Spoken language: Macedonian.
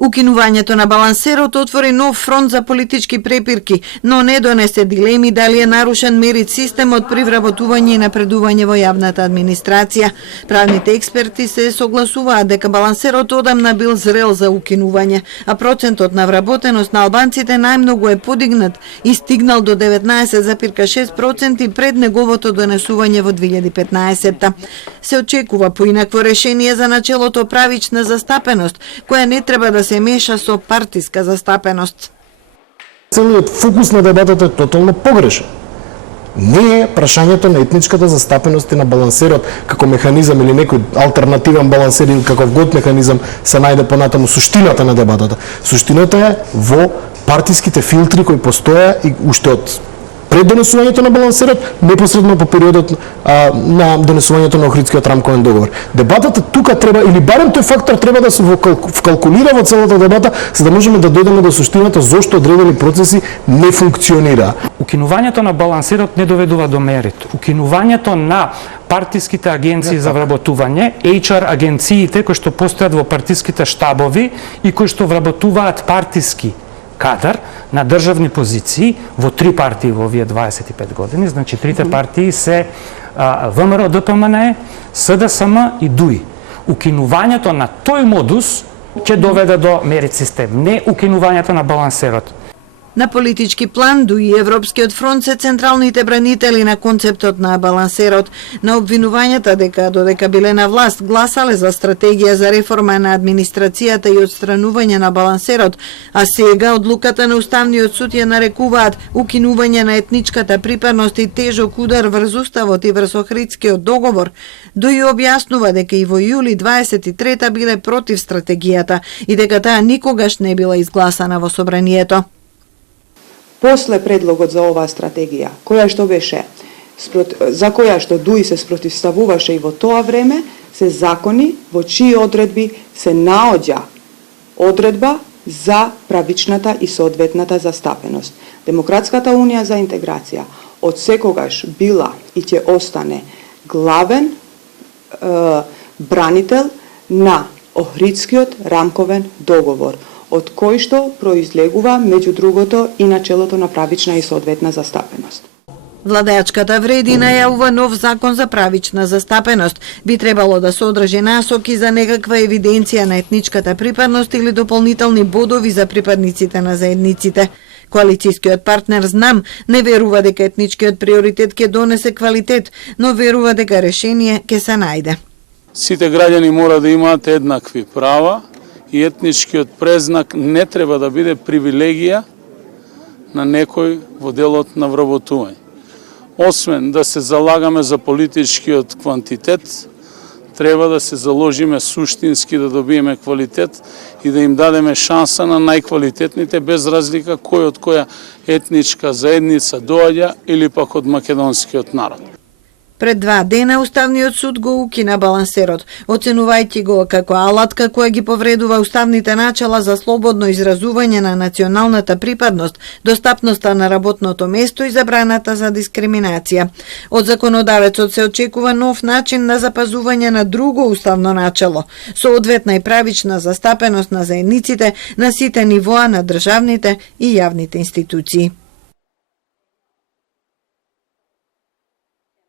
Укинувањето на балансерот отвори нов фронт за политички препирки, но не донесе дилеми дали е нарушен мерит системот при вработување и напредување во јавната администрација. Правните експерти се согласуваат дека балансерот одамна бил зрел за укинување, а процентот на вработеност на албанците најмногу е подигнат и стигнал до 19,6% пред неговото донесување во 2015. Се очекува поинакво решение за начелото правична застапеност, која не треба да се меша со партиска застапеност. Целиот фокус на дебатата е тотално погрешен. Не е прашањето на етничката застапеност и на балансерот како механизам или некој алтернативен балансер или каков год механизам се најде понатаму суштината на дебатата. Суштината е во партиските филтри кои постоја и уште од пред донесувањето на балансерот, непосредно по периодот на донесувањето на Охридскиот рамковен договор. Дебатата тука треба, или барем тој фактор треба да се вкалкулира во целата дебата, за да можеме да дојдеме до суштината зошто одредени процеси не функционира. Укинувањето на балансерот не доведува до мерит. Укинувањето на партиските агенции за вработување, HR агенциите кои што постојат во партиските штабови и кои што вработуваат партиски кадар на државни позиции во три партии во овие 25 години, значи трите партии се ВМРО, ДПМН, СДСМ и ДУИ. Укинувањето на тој модус ќе доведе до мерит систем, не укинувањето на балансерот. На политички план, ДУИ и Европскиот фронт се централните бранители на концептот на балансерот, на обвинувањата дека додека биле на власт гласале за стратегија за реформа на администрацијата и отстранување на балансерот, а сега одлуката на Уставниот суд ја нарекуваат укинување на етничката припадност и тежок удар врз Уставот и врз Охридскиот договор. ДУИ објаснува дека и во јули 23 биле против стратегијата и дека таа никогаш не била изгласана во собранието. После предлогот за оваа стратегија, за која што ДУИ се спротивставуваше и во тоа време, се закони во чии одредби се наоѓа одредба за правичната и соодветната застапеност. Демократската унија за интеграција од секогаш била и ќе остане главен бранител на Охридскиот рамковен договор, од кој што произлегува, меѓу другото, и начелото на правична и соодветна застапеност. Владеачката вреди најавува нов закон за правична застапеност. Би требало да се одржи насоки за некаква евиденција на етничката припадност или дополнителни бодови за припадниците на заедниците. Коалицијскиот партнер ЗНАМ не верува дека етничкиот приоритет ќе донесе квалитет, но верува дека решение ќе се најде. Сите граѓани мора да имаат еднакви права и етничкиот презнак не треба да биде привилегија на некој во делот на вработување. Освен да се залагаме за политичкиот квантитет, треба да се заложиме суштински да добиеме квалитет и да им дадеме шанса на најквалитетните без разлика кој од која етничка заедница доаѓа или пак од македонскиот народ. Пред 2 дена Уставниот суд го укина балансерот, оценувајќи го како алатка која ги повредува уставните начела за слободно изразување на националната припадност, достапноста на работното место и забраната за дискриминација. Од законодавецот се очекува нов начин на запазување на друго уставно начело, соодветна и правична застапеност на заедниците на сите нивоа на државните и јавните институции.